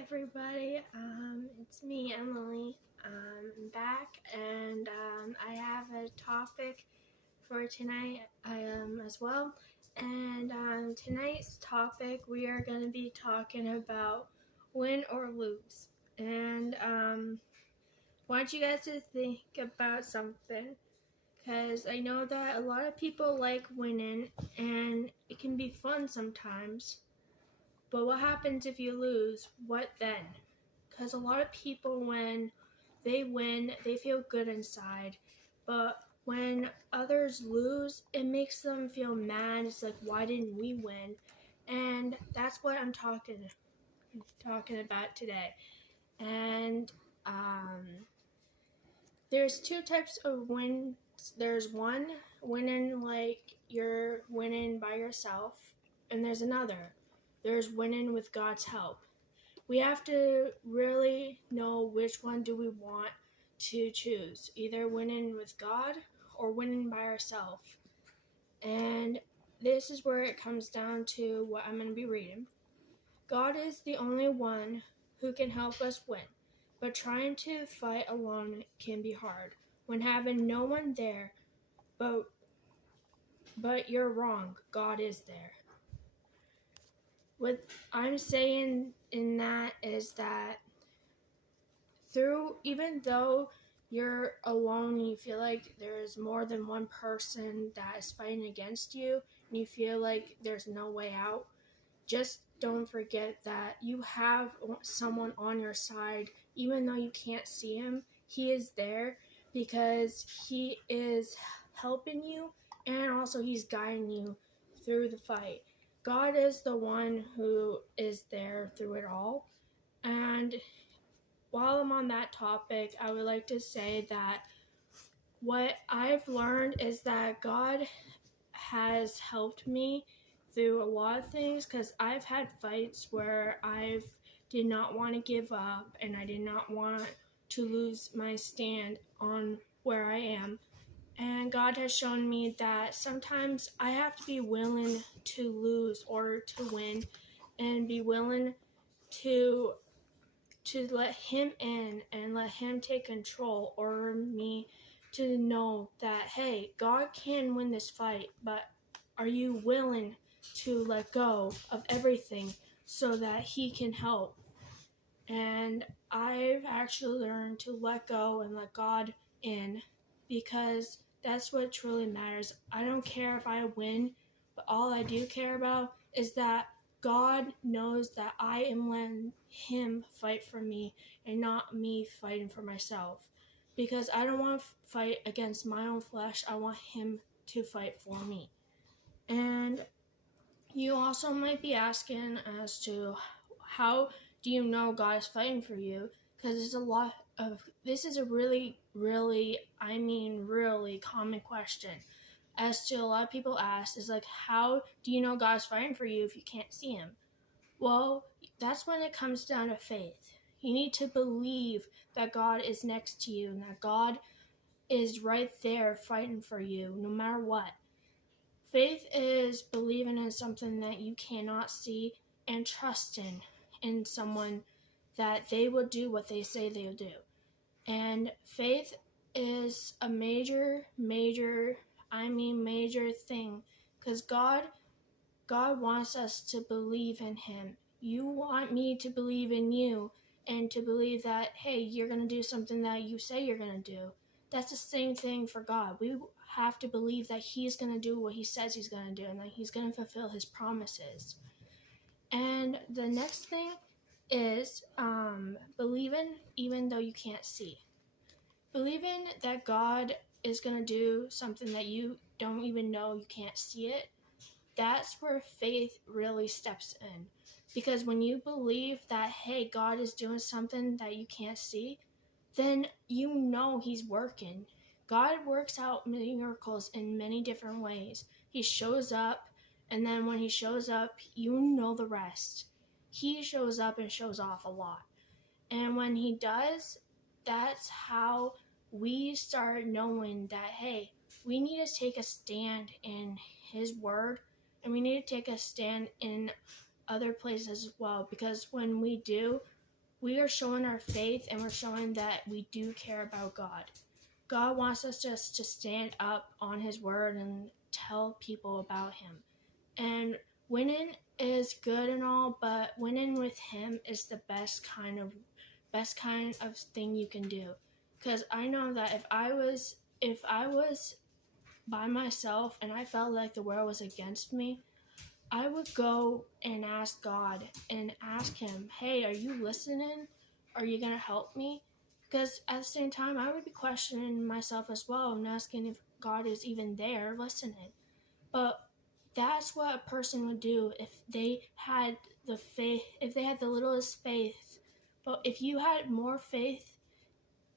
everybody. It's me, Emily. I'm back, and I have a topic for tonight as well. And tonight's topic, we are going to be talking about win or lose. And I want you guys to think about something, because I know that a lot of people like winning, and it can be fun sometimes. But what happens if you lose? What then? Because a lot of people, when they win, they feel good inside. But when others lose, it makes them feel mad. It's like, why didn't we win? And that's what I'm talking about today. And there's two types of wins. There's one, winning like you're winning by yourself, and there's another. There's winning with God's help. We have to really know which one do we want to choose, either winning with God or winning by ourselves. And this is where it comes down to what I'm going to be reading. God is the only one who can help us win, but trying to fight alone can be hard when having no one there. But you're wrong. God is there. What I'm saying in that is that even though you're alone, you feel like there's more than one person that is fighting against you, and you feel like there's no way out, just don't forget that you have someone on your side. Even though you can't see him, he is there because he is helping you, and also he's guiding you through the fight. God is the one who is there through it all. And while I'm on that topic, I would like to say that what I've learned is that God has helped me through a lot of things, because I've had fights where I did not want to give up, and I did not want to lose my stand on where I am. And God has shown me that sometimes I have to be willing to lose or to win, and be willing to let him in and let him take control, or me to know that, hey, God can win this fight, but are you willing to let go of everything so that he can help? And I've actually learned to let go and let God in, because that's what truly matters. I don't care if I win, but all I do care about is that God knows that I am letting him fight for me and not me fighting for myself. Because I don't want to fight against my own flesh. I want him to fight for me. And you also might be asking as to, how do you know God is fighting for you? Because this is a really, really common question. As to a lot of people ask, is like, how do you know God's fighting for you if you can't see him? Well, that's when it comes down to faith. You need to believe that God is next to you and that God is right there fighting for you no matter what. Faith is believing in something that you cannot see and trusting in someone that they will do what they say they'll do. And faith is a major thing, because God wants us to believe in him. You want me to believe in you, and to believe that, hey, you're going to do something that you say you're going to do. That's the same thing for God. We have to believe that he's going to do what he says he's going to do, and that he's going to fulfill his promises. And the next thing is believing even though you can't see. Believing that God is going to do something that you don't even know, you can't see it. That's where faith really steps in. Because when you believe that, hey, God is doing something that you can't see, then you know he's working. God works out miracles in many different ways. He shows up, and then when he shows up, you know the rest. He shows up and shows off a lot. And when he does, that's how we start knowing that, hey, we need to take a stand in his word, and we need to take a stand in other places as well. Because when we do, we are showing our faith and we're showing that we do care about God. God wants us just to stand up on his word and tell people about him. And winning is good and all, but winning with him is the best kind of thing you can do. Because I know that if I was by myself and I felt like the world was against me, I would go and ask God and ask him, hey, are you listening? Are you going to help me? Because at the same time, I would be questioning myself as well and asking if God is even there listening. But that's what a person would do if they had the faith, if they had the littlest faith. But if you had more faith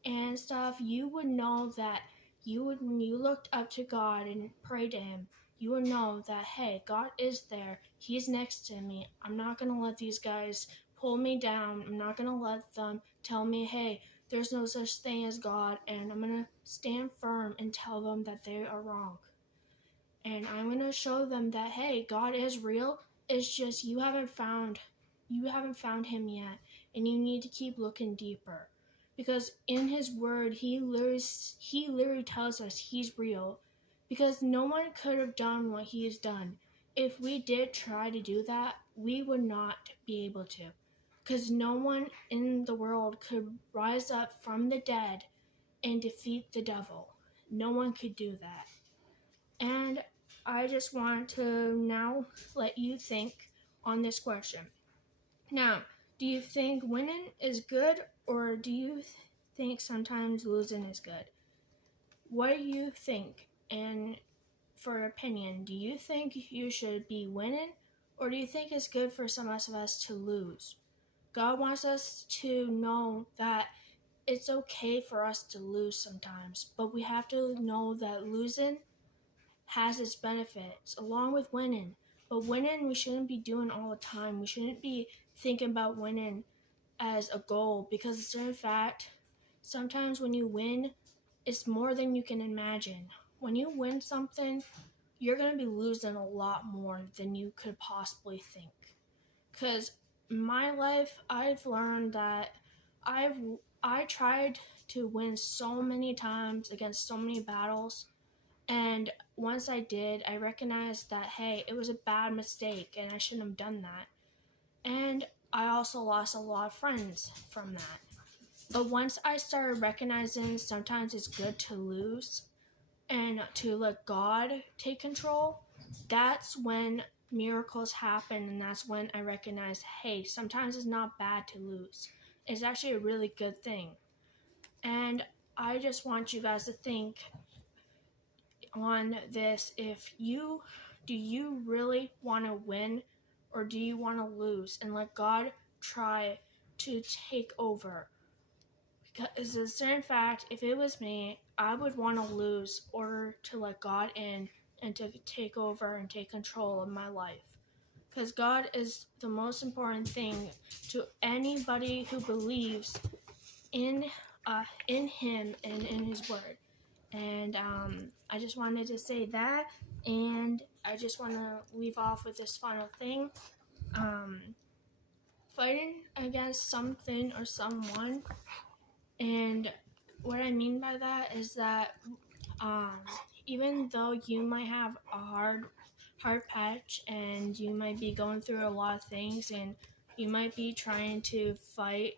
and stuff, you would know that when you looked up to God and prayed to him, you would know that, hey, God is there. He's next to me. I'm not going to let these guys pull me down. I'm not going to let them tell me, hey, there's no such thing as God, and I'm going to stand firm and tell them that they are wrong. And I'm going to show them that, hey, God is real. It's just you haven't found him yet, and you need to keep looking deeper. Because in his word, he literally tells us he's real. Because no one could have done what he has done. If we did try to do that, we would not be able to. Because no one in the world could rise up from the dead and defeat the devil. No one could do that. And I just want to now let you think on this question. Now, do you think winning is good, or do you think sometimes losing is good? What do you think? And for your opinion, do you think you should be winning, or do you think it's good for some of us to lose? God wants us to know that it's okay for us to lose sometimes, but we have to know that losing has its benefits along with winning. But winning, we shouldn't be doing all the time. We shouldn't be thinking about winning as a goal, because in fact, sometimes when you win, it's more than you can imagine. When you win something, you're going to be losing a lot more than you could possibly think. Because in my life, I've learned that I tried to win so many times against so many battles, and once I did, I recognized that, hey, it was a bad mistake and I shouldn't have done that. And I also lost a lot of friends from that. But once I started recognizing sometimes it's good to lose and to let God take control, that's when miracles happen, and that's when I recognized, hey, sometimes it's not bad to lose. It's actually a really good thing. And I just want you guys to think on this. Do you really want to win, or do you want to lose and let God try to take over? Because it's in fact, if it was me, I would want to lose or to let God in and to take over and take control of my life. Because God is the most important thing to anybody who believes in him and in his word. And I just wanted to say that, and I just want to leave off with this final thing. Fighting against something or someone, and what I mean by that is that even though you might have a hard patch and you might be going through a lot of things and you might be trying to fight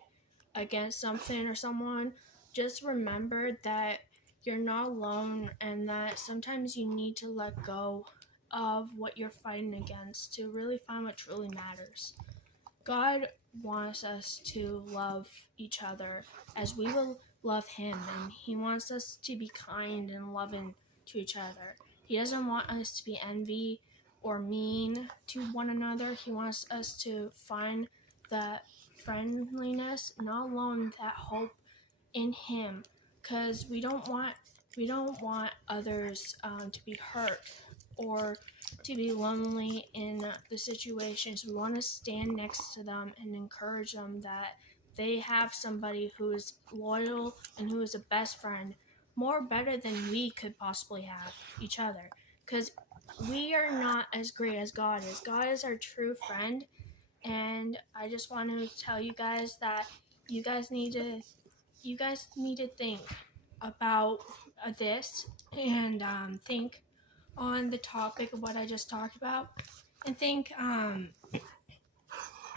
against something or someone, just remember that you're not alone, and that sometimes you need to let go of what you're fighting against to really find what truly matters. God wants us to love each other as we will love him, and he wants us to be kind and loving to each other. He doesn't want us to be envy or mean to one another. He wants us to find that friendliness, not alone that hope in him, because we don't want others to be hurt or to be lonely in the situations. We want to stand next to them and encourage them that they have somebody who is loyal and who is a best friend, more better than we could possibly have each other, because we are not as great as God is. God is our true friend, and I just want to tell you guys that you guys need to think about this and think on the topic of what I just talked about, and think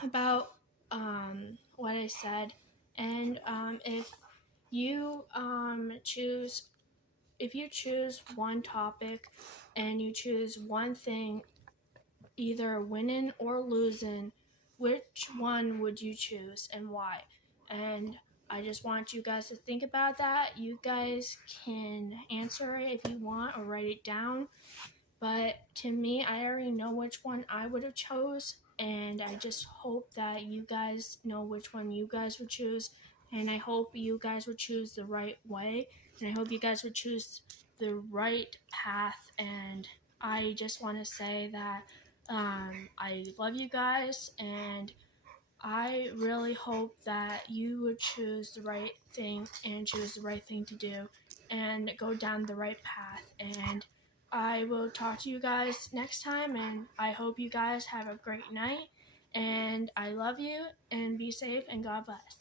about what I said. And if you choose one topic and you choose one thing, either winning or losing, which one would you choose and why? And I just want you guys to think about that. You guys can answer it if you want or write it down. But to me, I already know which one I would have chose, and I just hope that you guys know which one you guys would choose, and I hope you guys would choose the right way, and I hope you guys would choose the right path. And I just want to say that I love you guys, and I really hope that you would choose the right thing and choose the right thing to do and go down the right path. And I will talk to you guys next time, and I hope you guys have a great night. And I love you, and be safe, and God bless.